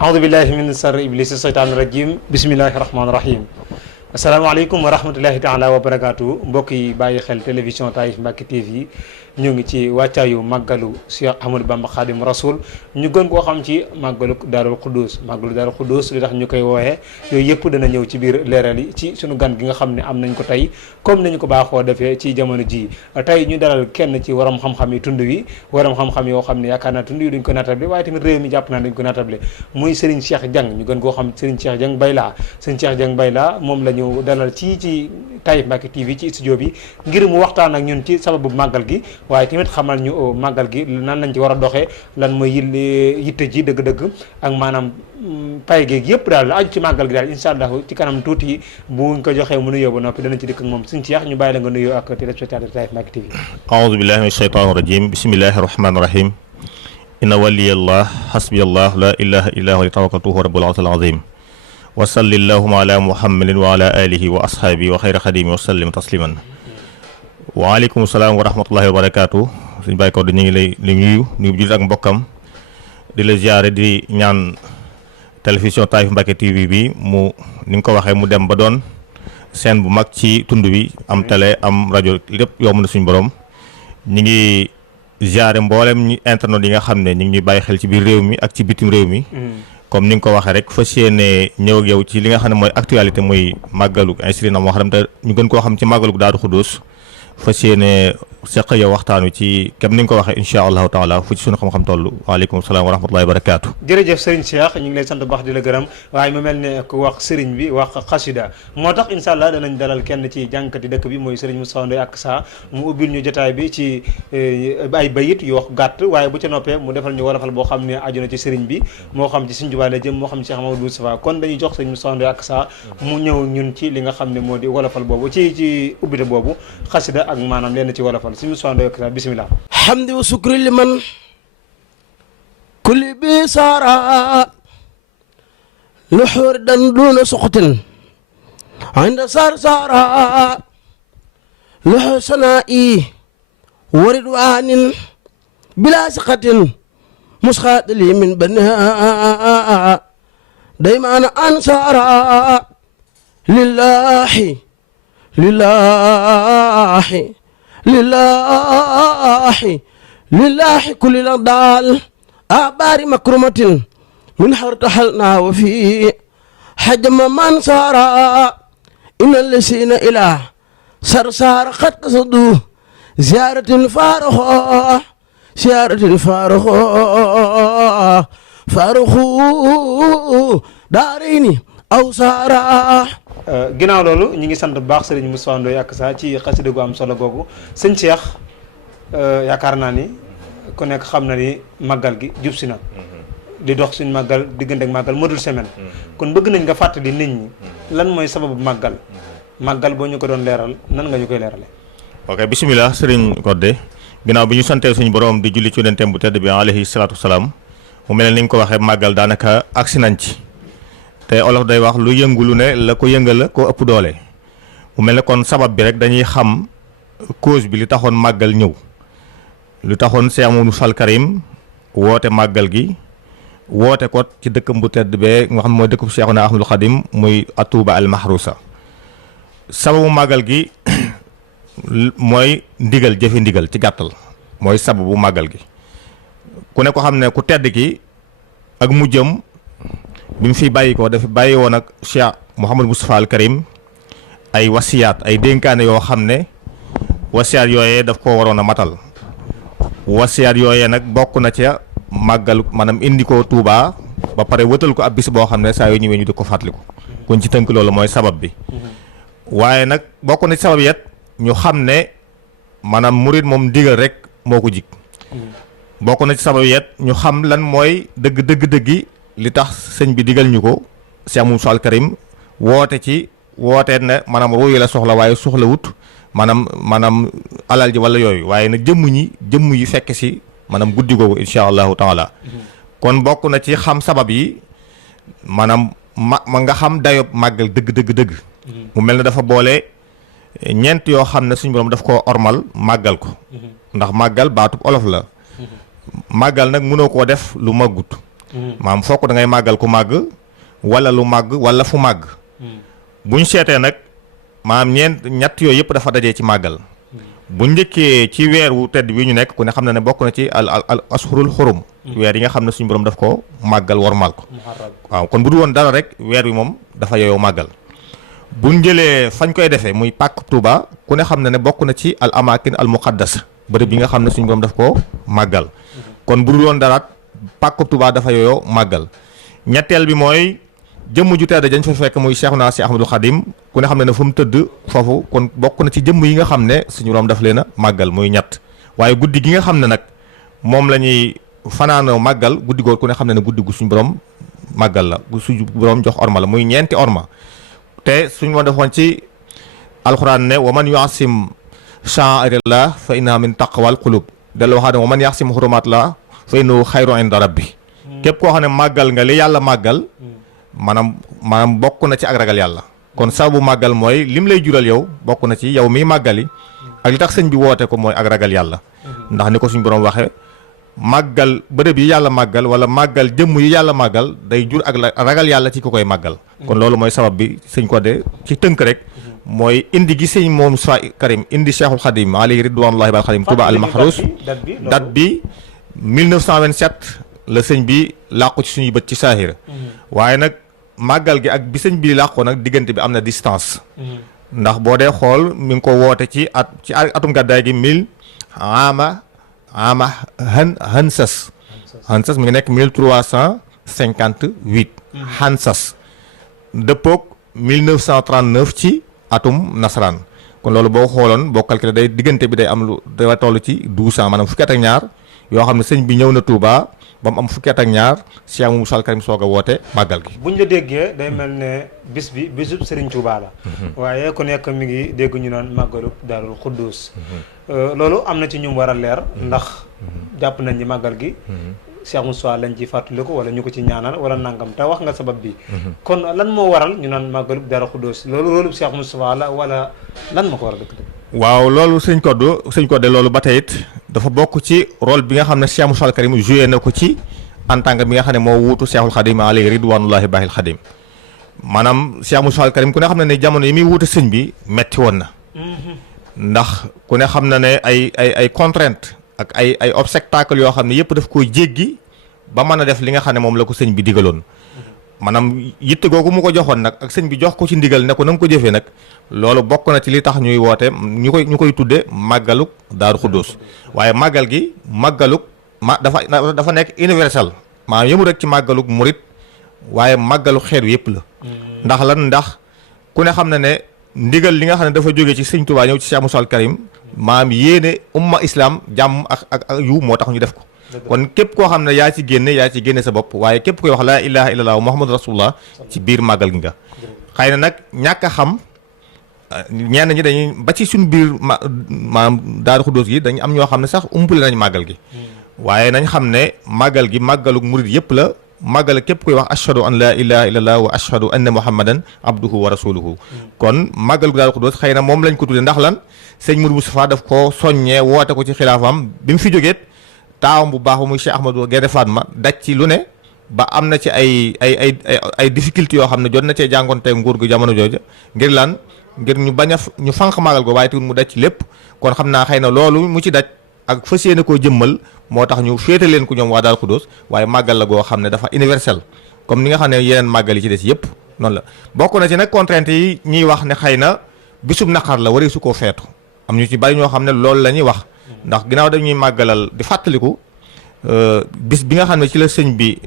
aoudu billahi min sarri iblis seytaan rajim bismillahi rahmaani rahim asalaamaaleykum wa rahmatullahi taala wa barakaatu mbokk yi bàyyi xel télévision Taif Mbacké TV ñu ngi ci wàccaayu màggalu Cheikh Ahmadou Bamba Khadim Rasoul ñu gën koo xam ci màggalu Daarul Xuddus li tax ñu koy wooxee yooyu yëpp dana ñëw ci biir leeral yi ci suñu gan gi nga xam ne am nañ ko tey comme nañu ko baaxoo defee ci jamono ji tey ñu dalal kenn ci waram xam-xam yi tund wi waram xam-xam yoo xam ne yaakaar naa tund yi duñ ko natable waaye tamit réew mi jàpp naa duñ ko natable muy Serigne Cheikh Dieng ñu gën koo xam Serigne Cheikh Dieng Bayla Serigne Cheikh Dieng Bayla moom la ñu dalal ci Taif Mbacké TV ci studio bi ngir mu waxtaan ak ñun ci sababu màggal gi waaye tamit xamal ñu màggal gi nan lañ ci war a doxee lan mooy yitte ji dëgg-dëgg ak maanaam pay geeg yëpp daal aju ci màggal gi daal incha allah ci kanam tuuti buñ ko joxee mu nuyoo ba noppi danañ ci dëkk ak moom suñu Cheikh ñu bàyyi la nga nuyoo ak téléspectateur Taif Mbacké TV. aoudu billahi min shaytani rajim bismillahi rahmani rahim inna waliyallah hasbiyallah la ilaha illa huwa tawakkaltuhu rabbul arshil azim wa salli allahuma ala muhammadin wa ala alihi wa ashaabihi wa xayra xadimi wa sallim tasliman waaleykum salaam wa rahmatullahi wa barakaatu suñu bàyyi ko ñu ngi lay nuyu jullit ak mbokkam di la ziare di ñaan télévision Taif Mbacké TV bi mu ni nga ko waxee mu dem ba doon scène bu mag ci tund bi am télé am rajo lépp yomb na suñu borom ñi ngi ziare mboolem ñi internet yi nga xam ne ñu ngi ñuy bàyyi xel ci biir réew mi ak ci bitim réew mi comme ni nga ko waxee rek fas yéene ñëw ak yow ci li nga xam ne mooy actualité muy màggalu Inchirina Muharram te ñu gën koo xam ci màggalu Daaru Xuddus fas yéene seq yow waxtaan wi ci kem ni nga ko waxee incha allahu taala fu ci suñu xam-xam toll waaleykum salaam wa rahmatullahi wa barakaatu. jërëjëf Serigne Cheikh ñu ngi lay sant bu baax di la gërëm waaye mu mel ne ku wax Serigne bi wax xasida moo tax incha allah danañ dalal kenn ci jànkati dëkk bi mooy Serigne Moustapha Ndoye ak sa mu ubbil ñu jotaay bi ci ay bayit yu wax gàtt waaye bu ca noppee mu defal ñu wolofal boo xam ne aju na ci Serigne bi moo xam ci Serigne Touba la jëm moo xam ci Cheikh Mamadou Moustapha kon dañuy jox Serigne Moustapha Ndoye ak sa mu ñëw ñun ci li nga xam ne moo di wolofal boobu ci ubbite boobu xasida ak maanaam leen ci wolofal Serigne Moustapha Ndoye ak sa bismillah. hamdi wa sukri liman kulli bi saara luxuur dan duna suqtin inda saara luxu sanaa'i wa ridwaanin bila siqatin musxaatili min banaa daymaana ansaara lillahi kulli la daal abaari makrumatin min hartahalna wa fi hajma man sara inna lisina ila sarsara qad qasadu ziyaratin faruxu daarayni aw sara. ginnaaw loolu ñi ngi sant bu baax Serigne Moustapha Ndoye ak sa ci xasida gu am solo googu sëñ Cheikh yaakaar naa ni ku nekk xam na ni màggal gi jub si na di dox suñ màggal diggante ak màggal modul semaine kon bëgg nañ nga fàttali nit ñi lan mooy sababu màggal boo ñu ko doon leeral nan nga ñu koy leerale. ok bisimilah Serigne Codé ginnaaw bi ñu santee suñu borom di julli ci yonentam bu tedd bi alayhi salaatu wasalaam mu mel ne ni nga ko waxee màggal daanaka agsi nañ ci te olof day wax lu yëngu lu ne la ko yëngal la ko ëpp doole mu mel ne kon sabab bi rek dañuy xam cause bi li taxoon màggal ñëw lu taxoon Cheikh Mamadou Fall Karim woote màggal gi woote ko ci dëkkam bu tedd bee nga xam mooy dëkk bu Cheikhuna Ahmadul Khadim muy Atuuba al Mahrusa sababu màggal gi mooy ndigal jëfe ndigal ci gàttal mooy sababu màggal gi ku ne ko xam ne ku tedd ki ak mujjam bi mu fi bàyyi ko dafa bàyyi woon ak Cheikh Mouhamadou Moustapha al Karim ay wasiyaat ay dénkaane yoo xam ne wasiyaat yooyee daf ko waroon a matal wasiyaat yooyee nag bokk na ca màggal maanaam indi ko Touba ba pare wëtal ko ab bis boo xam ne saa yu ñëwee ñu di ko fàttaliku kon ci tënk loolu mooy sabab bi waaye nag bokk na ci sabab yet ñu xam ne maanaam murid moom digal rek moo ko jig bokk na ci sabab yet ñu xam lan mooy dëgg-dëggi li tax sëñ bi digal ñu ko Cheikh Moussa Al Karim woote ne maanaam ruuyi la soxla waaye soxla wut maanaam alal ji wala yooyu waaye nag jëmm yi fekk si maanaam guddi googu insha allahu taala kon bokk na ci xam sabab yi maanaam ma nga xam dayob màggal dëgg mu mel ne dafa boole ñeent yoo xam ne suñu borom daf koo ormal màggal ko ndax màggal baatub olof la màggal nag mënoo koo def lu màggut maam fokk da ngay màggal ku màgg wala lu màgg wala fu màgg buñ seetee nag maam ñett yooyu yëpp dafa dajee ci màggal bu njëkkee ci weer wu tedd wi ñu nekk ku ne xam na ne bokk na ci al ashurul xurum weer yi nga xam ne suñu borom daf ko màggal wormaal ko waaw kon bu dul woon dara rek weer wi moom dafa yooyu màggal buñ jëlee fañ koy defee muy pàkk Touba ku ne xam ne bokk na ci al amakin al muqaddas bërëb yi nga xam ne suñu borom daf ko màggal kon bu dul woon dara pàkk Touba dafa yooyu màggal ñetteel bi mooy jëmm ju tedd dañ fa fekk muy Cheikhuna si Ahmadul Khadim ku ne xam ne fu mu tëdd foofu kon bokk na ci jëmm yi nga xam ne suñu borom daf leen a màggal muy ñett waaye guddi gi nga xam ne nag moom la ñuy fanaanoo màggal guddi googu ku ne xam ne guddi gu suñu borom màggal la gu suñu borom jox orma la muy ñeenti orma te suñu borom defoon ci alxuraan ne wa man yuasim sha'airillah fa innaha min taqwal qulub dala waxaa ne wa man yaxsim xurumatillah fa innahu xayru inda rabbi képp koo xam ne màggal nga li yàlla màggal maanaam bokk na ci ak ragal yàlla kon sababu màggal mooy lim lay jural yow bokk na ci yow miy màggali ak li tax sëñ bi woote ko mooy ak ragal yàlla ndax ni ko suñu borom waxe màggal bërëb yi yàlla màggal wala màggal jëmm yi yàlla màggal day jur ak ragal yàlla ci ku koy màggal kon loolu mooy sabab bi sëñ ko de ci tënk rek mooy indi gi sëñ moom sa Karim indi Cheikhul Khadim alayhi ridwanullahi bal Khadim Touba al Mahrouz date bi 1927 la sëñ bi làqu ci suñuy bët ci saahir waaye nag màggal gi ak bi sëñ bi làqu nag diggante bi am na distance ndax boo dee xool mi ngi ko woote ci atum gàddaay gi ama hansas mi ngi nekk 1358 hansas dëppoog 1939 ci atum nasaraan kon loolu boo xooloon boo calculé day diggante bi day am lu day toll ci 12 ans maanaam fukki at ak ñaar yoo xam ne sëñ bi ñëw na Touba ba mu am fukki at ak ñaar Cheikh Moussa Karim soog a woote màggal gi. buñ la déggee day mel ne bis bi bisub Serigne Touba la. waaye ku nekk mi ngi dégg ñu naan màggalu Daarul Xuddus. loolu am na ci ñu war a leer. ndax jàpp nañ ni màggal gi. Cheikh Moussa lañ ci fàttaliku wala ñu ko ci ñaanal wala nangam te wax nga sabab bi. kon lan moo waral ñu naan màggalu Daarul Xuddus loolu rôle Cheikh Moussa la wala lan moo ko waral dëkk. waaw loolu sëñ Codé loolu ba tey it dafa bokk ci rôle bi nga xam ne Cheikh Moussa Karim joué na ko ci en tant que bi nga xam ne moo wuutu Cheikhul Khadim alayhi ridwanullahi bahil Khadim maanaam Cheikh Moussa Karim ku ne xam ne ne jamono yi muy wuute sëñ bi metti woon na ndax ku ne xam na ne ay contrainte ak ay obstacle yoo xam ne yëpp daf koy jéggi ba mën a def li nga xam ne moom la ko sëñ bi digaloon maanaam yitte googu mu ko joxoon nag ak sëñ bi jox ko ci ndigal ne ko na nga ko jëfee nag loolu bokk na ci li tax ñuy woote ñu koy tudde màggaluk Daaru Xuddus waaye màggal gi màggaluk dafa nekk universel maanaam yëmu rek ci màggaluk murit waaye màggaluk xeet wi yëpp la ndax lan ndax ku ne xam ne ndigal li nga xam ne dafa jógee ci sëñ Touba ñëw ci Cheikh Moussa Karim maam yéene umma islam jàmm ak yu moo tax ñu def ko kon képp koo xam ne yaa ci génne sa bopp waaye képp koy wax laa ilaha illallah muhammadu rasulullah ci biir màggal gi nga xëy na nag ñàkk a xam ñenn ñi dañuy ba ci suñu biir maanaam Daaru Xuddus gi dañu am ñoo xam ne sax umpule nañ màggal gi waaye nañ xam ne màggal gi màggaluk murid yëpp la màggal képp koy wax ashhadu an laa ilaha illallah wa ashhadu anna muhammadan abduhu wa rasuluhu kon màggal gu Daaru Xuddus xëy na moom lañ ko tudde ndax lan sëñ Mourou Moustapha daf ko soññee woote ko ci xilaafam bi mu fi jógeet taawam bu baax ba muy Cheikh Ahmadou Gaïndé Fatma daj ci lu ne ba am na ci ay difficultés yoo xam ne jot na cee jàngoonte nguur gu jamono jooja ngir lan ngir ñu bañ a ñu fànq màggal ko waaye tamit mu daj ci lépp kon xam naa xëy na loolu mu ci daj ak fas yéene koo jëmmal moo tax ñu féete leen ko ñoom waa Daaru Xuddus waaye màggal la goo xam ne dafa universel comme ni nga xam ne yeneen màggal yi ci des yëpp noonu la bokk na ci nag contrainte yi ñuy wax ne xëy na bisub naqar la waree su koo feetu am ñu ci bari ñoo xam ne loolu la ñuy wax ndax ginnaaw dañuy màggalal di fàttaliku bis bi nga xam ne ci la sëñ bi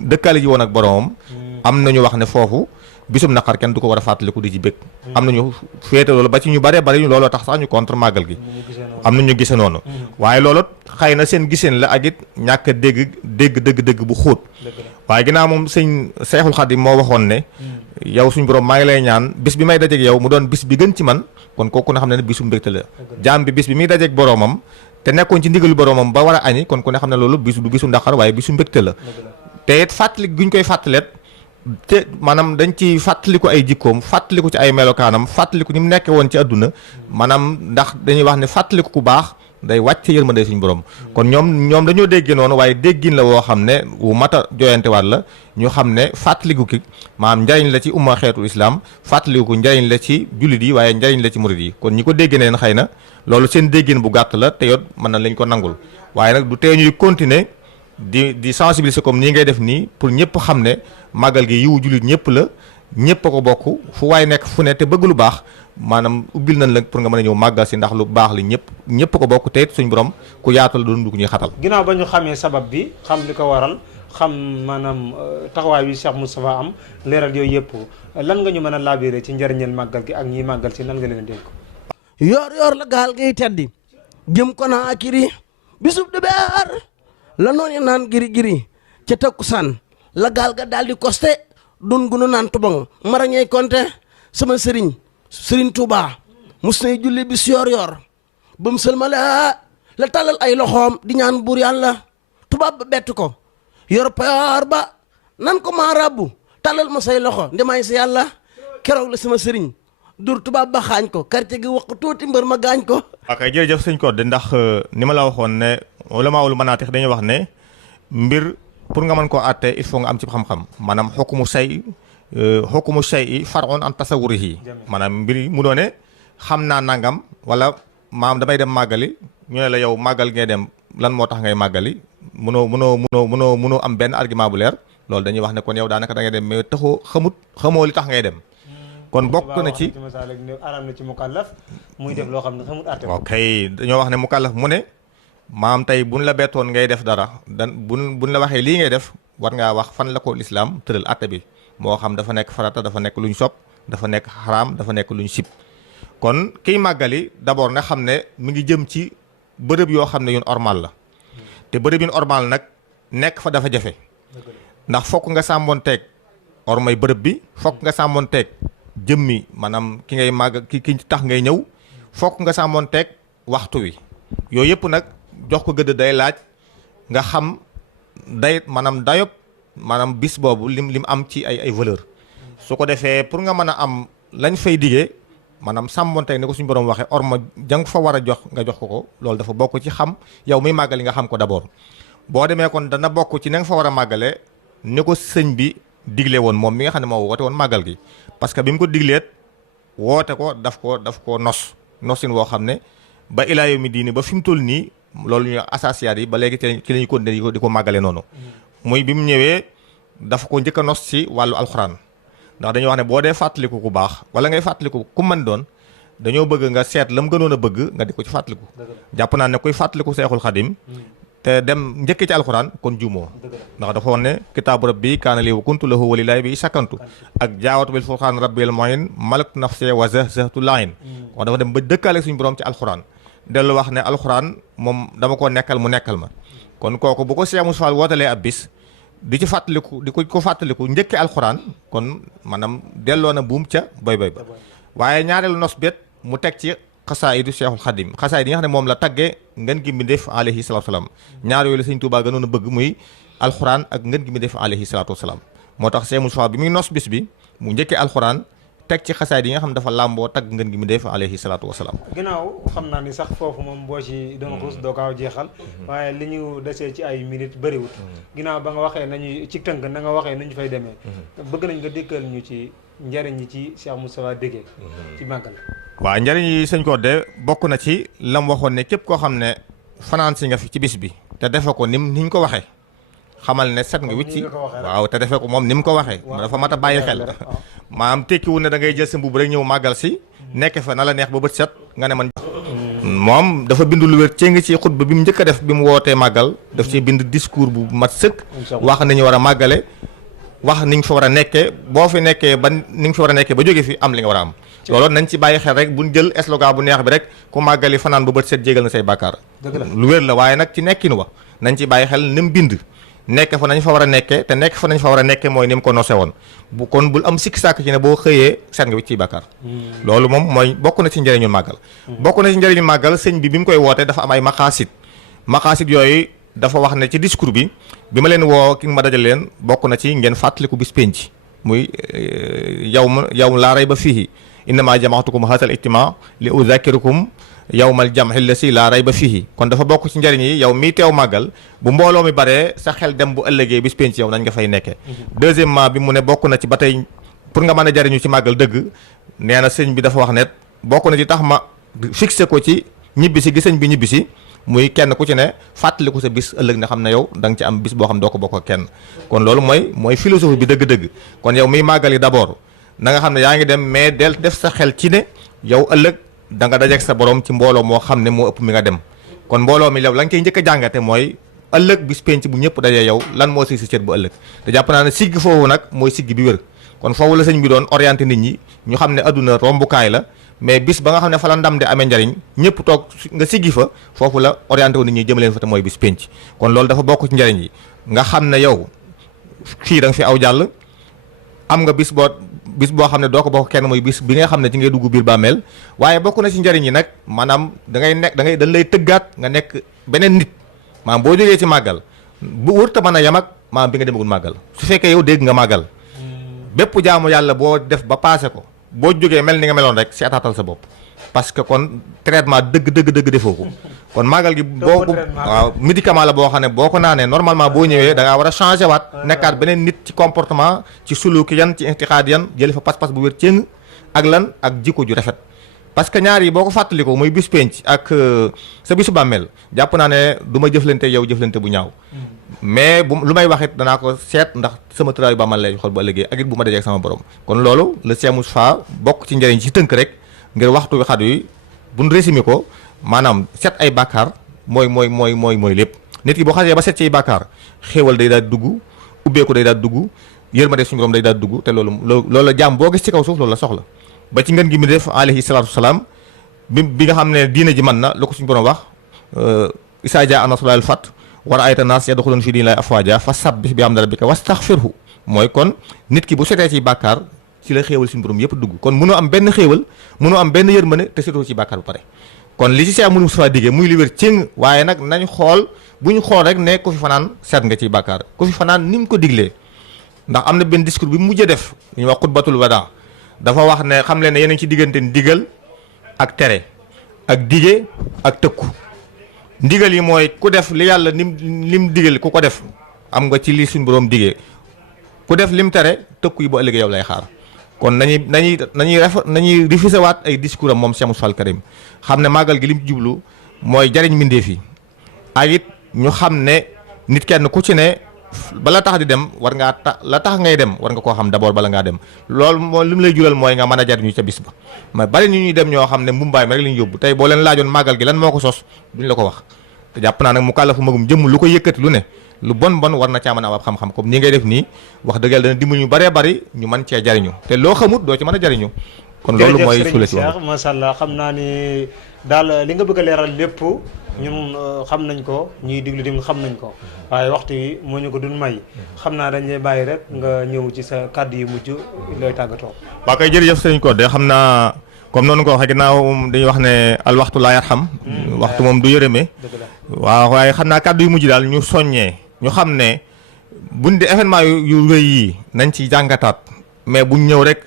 dëkkaale ji woon ak boromam am nañu wax ne foofu bisum naqar kenn du ko war a fàttaliku di ci bëgg am nañu féete loolu ba ci ñu bare bari ñu looloo tax sax ñu contre màggal gi am nañu gise noonu waaye loolu xëy na seen giseen la ak it ñàkk a dégg bu xóot waaye ginnaaw moom sëñ Seexul Xadim moo waxoon ne yow suñu borom maa ngi lay ñaan bis bi may dajeeg yow mu doon bis bi gën ci man kon kooku na xam ne bisu mbégte la jaam bi bis bi muy dajeeg boromam te nekkoon ci ndigalu boromam ba war a añi kon ku ne xam ne loolu bisu du bisu naqar waaye bisu mbégte la te it fàttali guñ koy fàttaleet te maanaam dañ ci fàttaliku ay jikkoom fàttaliku ci ay melokaanam fàttaliku ni mu nekkee woon ci àdduna maanaam ndax dañuy wax ne fàttaliku ku baax day wàcc yërmande suñu borom kon ñoom dañoo déggee noonu waaye déggin la woo xam ne wu mat a joyantewaat la ñu xam ne fàttaliku ki maanaam njariñ la ci umma xeetul islam fàttaliku njariñ la ci jullit yi waaye njariñ la ci murid yi kon ñi ko déggee neen xëy na loolu seen déggin bu gàtt la te yoot mën na lañ ko nangul waaye nag du tee ñuy continuer di sensibiliser comme nii ngay def nii pour ñëpp xam ne màggal gi yiwu jullit ñëpp la ñëpp a ko bokk fu waay nekk fu ne te bëgg lu baax maanaam ubbil nañ la pour nga mën a ñëw màggal si ndax lu baax li ñëpp ko bokk te it suñ borom ku yaatal doon du ñuy xatal. ginnaaw ba ñu xamee sabab bi xam li ko waral xam maanaam taxawaay bi Cheikh Moustapha am leeral yooyu yëpp lan nga ñu mën a laabiré ci njëriñal màggal gi ak ñiy màggal si lan nga leen dénk. yoor la gaal ngay teddi jëm ko naa kiri bisub de beer la noonu naan giri ca takkusaan la gaal ga daal di costé dun gunu naan tubang marañey konte sama sëriñ Touba mus nay julli bis yoor ba mu sëlmale la tàllal ay loxoom di ñaan buur yàlla tubaab ba bett ko yor payoor ba nan ko maa rabbu tàllal ma say loxo ndemaay sa yàlla keroog la sama sëriñ dur tubaab ba xaañ ko quartier gi wax tuuti mbër ma gaañ ko. ok jërëjëf sëñ Codé ndax ni ma la waxoon ne ulamaul manaatix dañuy wax ne mbir pour nga mën koo àtte il faut nga am ci xam-xam maanaam xukumu say far'un an tasawurihi maanaam mbir yi mu doone xam naa nangam wala maam damay dem màggali ñu ne la yow màggal ngay dem lan moo tax ngay màggali mënoo am benn argument bu leer loolu dañuy wax ne kon yow daanaka da ngay dem mais xamoo li tax ngay dem. kon bokk na ci aram na ci mukallaf muy def loo xam ne xamut àtte. ok dañoo wax ne mukallaf mu ne maam tey buñ la bettoon ngay def dara buñ la waxee lii ngay def war ngaa wax fan la ko lislaam tëral àtte bi moo xam dafa nekk farata dafa nekk luñ sopp dafa nekk xaraam dafa nekk luñ sib kon kiy màggali d'abord nga xam ne mi ngi jëm ci bërëb yoo xam ne yun ormal la te bërëb yun ormal nag nekk fa dafa jafe ndax fokk nga sàmmoon teeg ormay bërëb bi fokk nga sàmmoon teeg jëmmi maanaam ki ngay màgg ki tax ngay ñëw fokk nga sàmmoon teeg waxtu wi yooyu yëpp nag jox ko gëdd day laaj nga xam dayob maanaam bis boobu lim am ci ay valeur su ko defee pour nga mën a am lañ fay digee maanaam sàmmoon teeg ni ko suñu borom waxee orma jang fa war a jox nga jox ko loolu dafa bokk ci xam yow muy màggali nga xam ko d'abord boo demee kon dana bokk ci na nga fa war a màggale ni ko sëñ bi digle woon moom mi nga xam ne moo woote woon màggal gi parce que bi mu ko digleet woote ko daf ko nosin woo xam ne ba ilaa yawmi diini ba fi mu toll nii loolu ñuy associations yi ba léegi ci la ñu continuer di ko màggale noonu muy bi mu ñëwee dafa ko njëkk a nos ci wàllu alxuraan ndax dañuy wax ne boo dee fàttaliku ku baax wala ngay fàttaliku ku mën doon dañoo bëgg nga seet la mu gënoon a bëgg nga di ko ci fàttaliku jàpp naa ne kuy fàttaliku Seexul Xadim te dem njëkk ci alxuraan kon juumoo ndax dafa woon ne kitaabu rabbi kaana lii wa kuntu lahu walilaahi bi sakantu ak jaawatu bil furqaan rabbil mu'in malaktu nafsi wa zahzahtu la'in kon dafa dem ba dëkkaale suñu borom ci alxuraan dellu wax ne alxuraan moom dama ko nekkal mu nekkal ma kon kooku bu ko Cheikh Moussa Fall wootalee ab bis di ci fàttaliku di ko fàttaliku njëkki alxuraan kon maanaam delloo na buum ca boy ba waaye ñaareelu nos bet mu teg ci xasaayidu Cheikhul Khadim xasaayid yi nga xam ne moom la taggee ngeen gi mbindéef alayhi salaatu wasalaam ñaar yooyu la sëñ Tuubaa gënoon a bëgg muy alxuraan ak ngeen gi mbindéef alayhi salaatu wasalaam moo tax Cheikh Moussa bi muy nos bis bi mu njëkkee alxuraan teg ci xasaayid yi nga xam ne dafa làmboo tagg ngeen gi mbindéef alayhi salaatu wasalaam. ginnaaw xam naa ni sax foofu moom boo ci doon xuus doo gaaw jeexal waaye li ñu desee ci ay minutes bëriwut ginnaaw ba nga waxee nañu ci tënk na nga waxee nu ñu fay demee bëgg nañ nga dékkal ñu ci njariñ yi ci Cheikh Moustapha déggee ci màggal. waaw njariñ yi sëñ Codé bokk na ci lam waxoon ne képp koo xam ne fanaan si nga fi ci bis bi te defe ko ni ñu ko waxee xamal ne set nga wicci waaw te defee ko moom ni mu ko waxee dafa mat a bàyyi xel maanaam tekkiwul ne da ngay jël sa mbubb rek ñëw màggal si nekk fa na la neex ba bët set nga ne man moom dafa bind lu wér cee ngi ci xutba bi mu njëkk a def bi mu wootee màggal daf ci bind discours bu mat sëkk wax nañu war a màggale wax ni nga fa war a nekkee boo fi nekkee ba ni nga fa war a nekkee ba jóge fi am li nga war a am loolu nañ ci bàyyi xel rek buñ jël slogan bu neex bi rek ku màggali fanaan ba bët set jégal na say bàkkaar lu wér la waaye nag ci nekkin wa nañ ci bàyyi xel ni mu bind nekk fa nañ fa war a nekkee te nekk fa nañ fa war a nekkee mooy ni mu ko nose woon bu kon bul am sikki sàkk ci ne boo xëyee set nga wicc ciy bàkkaar loolu moom mooy bokk na ci njëriñu màggal bokk na ci njëriñu màggal sëñ bi mu koy wootee dafa am ay maqaasid yooyu dafa wax ne ci discours bi ma leen woo ki ma dajal leen bokk na ci ngeen fàttaliku bis penc muy yow laa rayba fiihi innamaa jamaatukum haazal ijtimaa li uzakkirukum yawmal jam'i llasi laa rayba fihi. kon dafa bokk ci njëriñ yi yow mii teew màggal bu mbooloo mi baree sa xel dem bu ëllëgee bis penc yow nañ nga fay nekkee. deuxièmement bi mu ne bokk na ci ba tey pour nga mën a jariñu ci màggal dëgg nee na sëñ bi dafa wax ne bokk na ci tax ma fixé ko ci ñibbisi gi sëñ bi ñibbisi muy kenn ku ci ne fàttaliku sa bis ëllëg ne xam ne yow da nga ci am bis boo xam doo ko bokk ak kenn. kon loolu mooy philosophie bi dëgg-dëgg kon yow miy màggal yi d'abord na nga xam ne yaa ngi dem mais del def sa xel ci ne yow ëllëg da nga dajeek sa borom ci mbooloo moo xam ne moo ëpp mi nga dem. kon mbooloo mi yow la nga koy njëkk a jàngate mooy ëllëg bis penc bu ñëpp dajee yow lan moo si cër bu ëllëg te jàpp naa ne sigg foofu nag mooy sigg bi wér. kon foofu la sëñ bi doon orienté nit ñi ñu xam ne adduna rombukaay la mais bis ba nga xam ne fa la ndam di amee njariñ ñëpp toog nga siggi fa foofu la orienté wu nit ñi jëm leen fa te mooy bis penc. kon loolu dafa bokk ci njariñ yi nga xam ne yow fii da nga fi aw jàll am nga bis boo xam ne doo ko bokk kenn mooy bis bi nga xam ne ci ngay dugg biir bàmmeel waaye bokk na ci njariñ yi nag maanaam dañ lay tëggaat nga nekk beneen nit maanaam boo jógee ci màggal bu wërta mën a yem ak maanaam bi nga demagul màggal su fekkee yow dégg nga màggal bépp jaamu yàlla boo def ba passé ko boo jógee mel ni nga meloon rek seetaatal sa bopp parce que kon traitement dëgg defoo ko kon màggal gi boo waaw médicament la boo xam ne boo ko naanee normalement boo ñëwee da ngaa war a changé waat nekkaat beneen nit ci comportement ci suluki yan ci intixaad yan jële fa pas-pas bu wér cëng ak lan ak jikko ju rafet parce que ñaar yi boo ko fàttaliko muy bis penc ak sa bisu bàmmeel jàpp naa ne du ma jëflante yow jëflante bu ñaaw mais lu may wax it danaa ko seet ndax sama tëraayu bàmmeel lay xool ba ëllëgee ak it bu ma dajee ak sama borom kon loolu le Cheikh Moustapha bokk ci njëriñ ci tënk rek ngir waxtu wi xat yi buñ résumé ko maanaam set ay bàkkaar mooy lépp nit ki boo xasee ba set ci ay bàkkaar xéewal day daal dugg ubbeeku day daal dugg yërmande suñu borom day daal dugg te loolu la jàmm boo gis ci kaw suuf loolu la soxla ba ci ngeen gi mi def alayhi salaatu wasalaam bi nga xam ne diina ji mën na lu ko suñu borom wax isaa jaa nasrullaahi wal fath wa ra'ayta naas yadxuluuna fii diinillaahi afwaajaa fasabbih bihamdi rabbika wastaghfirhu mooy kon nit ki bu setee ci bàkkaar ci la xéewal suñu borom yëpp dugg kon mënoo am benn xéewal mënoo am benn yërmande te setoo ci bàkkaar bu pare kon li ci Cheikh Moustapha diggee muy li wér cëng waaye nag nañ xool bu ñu xool rek ne ku fi fanaan seet nga ciy bàkkaar ku fi fanaan ni mu ko diglee ndax am na benn discours bi mu mujjee def ñu wax xutbatul wadaa dafa wax ne xam leen ne yéen a ngi ci diggante ndigal ak tere ak dige ak tëkku ndigal yi mooy ku def li yàlla lim digal ku ko def am nga ci li suñ borom digee ku def lim tere tëkku yi bu ëllëgee yow lay xaar kon nañuy refusé waat ay discours am moom Cheikh Moustapha Al Karim xam ne màggal gi lim jublu mooy jariñ mbindeef yi ak it ñu xam ne nit kenn ku ci ne bala tax di dem war ngaa la tax ngay dem war nga koo xam d'abord bala ngaa dem loolu moo li mu lay jural mooy nga mën a jariñu ca bis ba mais bari ñu ñuy dem ñoo xam ne mbumbaay mi rek la ñu yóbbu tey boo leen laajoon màggal gi lan moo ko sos duñ la ko wax te jàpp naa nag mu kàllafu magum jëmm lu ko yëkkati lu ne lu bon war na caa mën a am ab xam-xam comme nii ngay def nii wax dëgg yàlla dana dimbali ñu bëree bëri ñu mën cee jariñu te loo xamut doo ci mën a jariñu kon loolu mooy suule si Cheikh macha allah xam naa ni daal li nga bëgg a leeral lépp ñun xam nañ ko ñuy diglu tamit xam nañ ko waaye waxtu yi moo ñu ko duñ may xam naa dañ lay bàyyi rek nga ñëw ci sa kàddu yi mujj looy tàggatoo. waa kay jërëjëf sëñ Codé xam naa comme noonu ko waxee ginnaaw dañuy wax ne al waxtu laa yarham waxtu moom du yërëme waaw waaye xam naa kàddu yu mujj daal ñu soññee ñu xam ne buñ di événement yu rëy yi nañ ci jàngataat mais buñ ñëw rek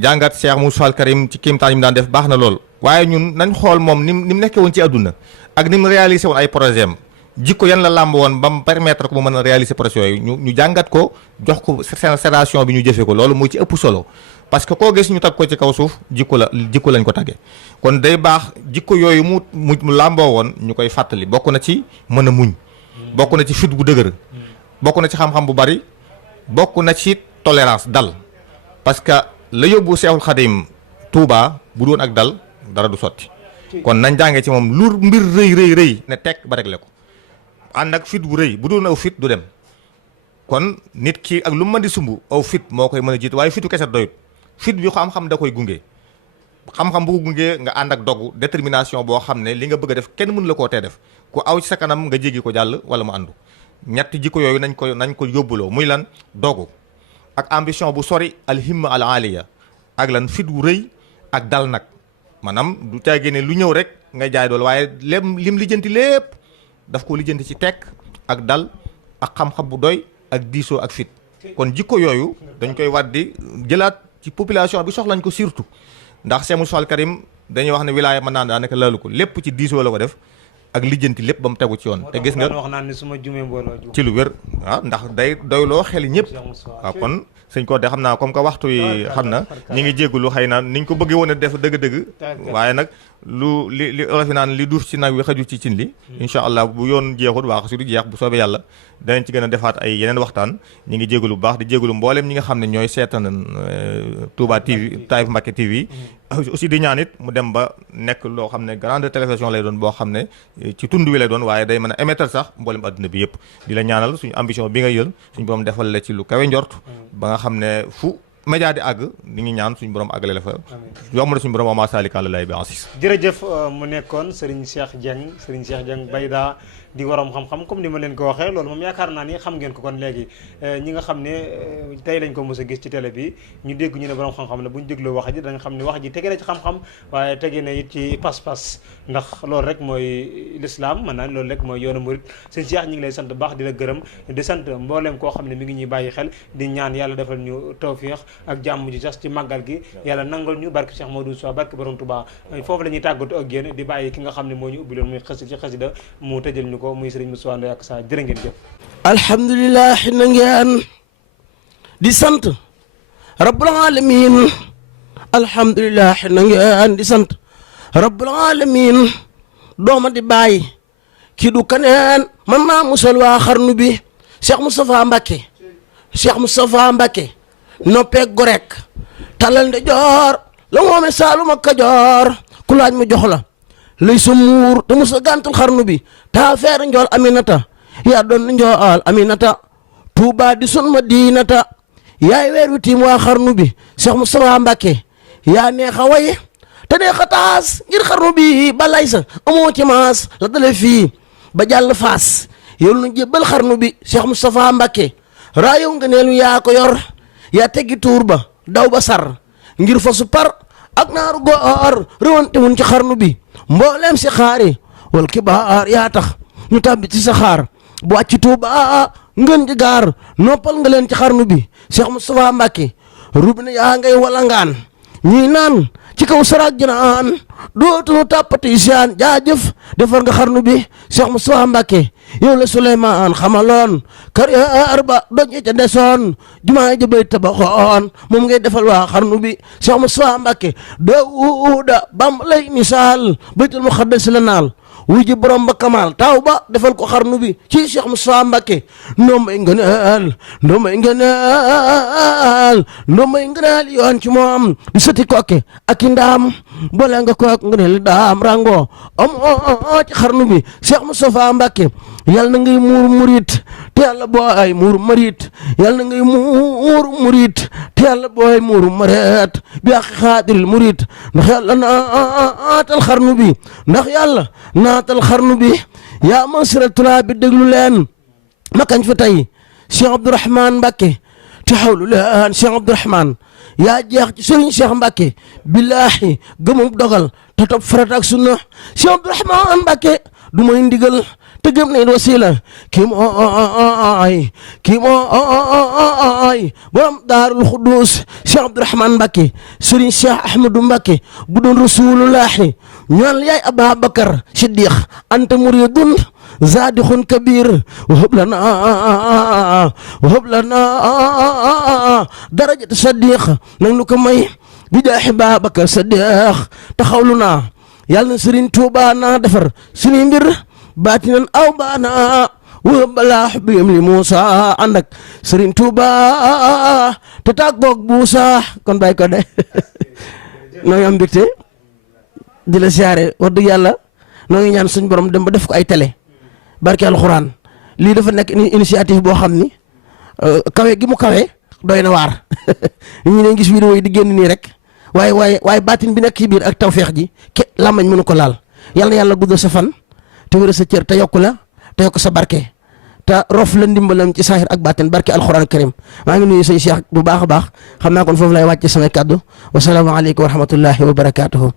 jàngat Cheikh Moustapha Al Karim ci kéemtaan yi mu daan def baax na lool waaye ñun nañ xool moom ni mu nekkee woon ci àdduna ak ni mu réalisé woon ay projet am jikko yan la làmb woon ba mu permettre ko mu mën a réaliser projet yooyu ñu jàngat ko jox ko génération bi ñu jëfee ko loolu moo ci ëpp solo parce que koo gis ñu tag ko ci kaw suuf jikko lañ ko tagge kon day baax jikko yooyu mu làmboo woon ñu koy fàttali bokk na ci mën a muñ bokk na ci fit bu dëgër bokk na ci xam-xam bu bari bokk na ci tolérance dal parce que la yóbbu Seexul Xadim Touba bu doon ak dal dara du sotti kon nañ jàngee ci moom lu mbir rëy ne tekk ba réglé ko ànd ak fit bu rëy bu doon aw fit du dem kon nit ki ak lu mën di sumb aw fit moo koy mën a jiitu waaye fitu kese doyut fit bi xam-xam da koy gunge xam-xam bu ko gungee nga ànd ak dogu détermination boo xam ne li nga bëgg a def kenn mënu la koo tee def ku aw ci sa kanam nga jéggi ko jàll wala mu àndu ñetti jikko yooyu nañ ko yóbbuloo muy lan dogu ak ambition bu sori alhimma al aliya ak lan fit wu rëy ak dal nag maanaam du caagee ne lu ñëw rek ngay jaay dool waaye lim lijjanti lépp daf ko lijjanti ci tekk ak dal ak xam-xam bu doy ak diisoo ak fit kon jikko yooyu dañ koy war di jëlaat ci population bi soxlañ ko surtout ndax Cheikh Moustapha Al Karim dañuy wax ne wilaaya mën naa daanaka laalu ko lépp ci diisoo la ko def ak lijjanti lépp ba mu tegu ci yoon te gis nga wax naan ni su ma jumee mbooloo ju ci lu wér waaw ndax day doyloo xel ñëpp waaw kon sëñ ko de xam naa comme que waxtu yi xam na ñi ngi jéggulu xëy na niñ ko bëggee woon a def dëgg-dëgg waaye nag li olof yi naan li duuf ci nag wi xaju ci cin li incha allah bu yoon jeexut waa xasidu jeex bu soobee yàlla danañ ci gën a defaat ay yeneen waxtaan ñi ngi jégalu bu baax di jégalu mbooleem ñi nga xam ne ñooy seetaan Touba TV Taïf Mbacké TV aussi di ñaan it mu dem ba nekk loo xam ne grande télévision lay doon boo xam ne ci tund wi lay doon waaye day mën a émettre sax mboolem adduna bi yëpp di la ñaanal suñu ambition bi nga yël suñu borom defal la ci lu kawe njort ba nga xam ne fu média di àgg ni ngi ñaan suñu borom àggale la fa yomb na suñu borom wa ma salika lay bi ansis jërëjëf mu nekkoon Serigne Cheikh Dieng Bayda di waroom xam-xam comme ni ma leen ko waxee loolu moom yaakaar naa ni xam ngeen ko kon léegi ñi nga xam ne tey lañ ko mos a gis ci télé bi ñu dégg ñu ne borom xam-xam la bu ñu dégloo wax ji dañ xam ne wax ji tege na ci xam-xam waaye tege na it ci pas-pas ndax loolu rek mooy l'islam mën naa loolu rek mooy yoonu murit sëñ Cheikh ñi ngi lay sant baax di la gërëm di sant mbooleem koo xam ne mi ngi ñuy bàyyi xel di ñaan yàlla defal ñu tawfiix ak jàmm ji sax ci màggal gi yàlla nangal ñu barke Cheikh Modou Sow barke borom Touba foofu la ñuy tàggatu ak yéen di bàyyi ki nga xam ne moo ñu ubbi loon muy xasi ci xasida mu tëjal ñu ko muy Serigne Moussa Ndoye ak sa jërë ngeen jëf alhamdulilah na ngeen di sant rabbul alamin alhamdulilah na ngeen di sant rabbul alamin dooma di bàyyi kii du kaneen man naa musal waa xarnu bi Cheikh Moustapha Mbacké noppee gorek talal nde joor la moome Saalum ak Kajoor ku laaj mu jox la lay sa muur te musa gàntul xarnu bi taa feer njool aminata yaa doon njool aminata Tuuba di sun madinata yaay weer wi tiim waa xarnu bi Cheikh Moustapha Mbacké yaa neexa way te neexa taas ngir xarnu bi balay sa amoo ci maas la dale fii ba jàll faas yow nu jébbal xarnu bi Cheikh Moustapha Mbacké raayow nga neelu yaa ko yor yaa teggi tuur ba daw ba sar ngir fa su par ak naaru góor rëwante wun ci xarnu bi mbooleem si xaari wal kibaar yaa tax ñu tàbbi ci sa xaar bu wàcc Tuuba ngeen ji gaar noppal nga leen ci xarnu bi Cheikh Moustapha Mbacké rubina yaa ngay walangaan ñuy naan ci kaw saraak jinaan dootuñu tàppati siyaan jaajëf defar nga xarnu bi Cheikh Moustapha Mbacké yow la Souleymane xamaloon carrière ba doñ ca desoon jumaa ja bay tabaxoon moom ngay defal waa xarnu bi Cheikh Moustapha Mbacké Daawuda Bamba lay misaal baytul muqaddas la naal wuy ji borom ba kamal taw ba defal ko xarnu bi ci Cheikh Moustapha Mbacké ndombay ngëneel yoon ci moom di sëti kokke ak i ndaam boole nga kook ngëneel daam rango amoo ci xarnu bi Cheikh Moustapha Mbacké yal na ngay muur murit te yàlla booy muur marit yal na ngay muur murit te yàlla booy muur maret bi ak xaadiril murit ndax yàlla naatal xarnu bi naatal xarnu bi yaa man siratulaa bi déglu leen ma kañ fa tey Cheikh Abdourahmane Mbacké te xawlu leen Cheikh Abdourahmane yaa jeex ci Serigne Cheikh Mbacké billaahi gëmum dogal te topp farata ak sunna Cheikh Abdourahmane Mbacké du may ndigal te gëm nañ wasila kii mooy borom daarul xuddus Cheikh Abdourahmane Mbacké Serigne Cheikh Ahmadou Mbacké bu doon rasulullahi ñaan yaay Ababakar Siddiq anta muridun zadixun kabir wahab lana darajat sadiq nag nu ko may bi jaaxi Babakar Siddiq taxawlu naa yàlla na Serigne Touba naa defar suñuy mbir baatinan aw baana wa balaax biyam li Moussa ànd ak Serigne Touba te taag boog buusa kon bàyyi ko de noo ngi am mbégte di la siyaare wax dëgg yàlla noo ngi ñaan suñ borom dem ba def ko ay télé barke alxuraan lii dafa nekk initiative boo xam ni kawe gi mu kawe doy na waar ñu ne gis vidéo yi di génn nii rek waaye baatin bi nekk ci biir ak tawfeex ji làmmañ mënu ko laal yal na yàlla guddal sa fan te wéral sa cër te yokku la te yokk sa barke te rof la ndimbalam ci saahir ak baatin barke alxuraan karim maa ngi nuyu sëñ Cheikh bu baax a baax xam naa kon foofu lay wàcce samay kàddu wasalaamaaleykum wa rahmatullahi wa barakaatuhu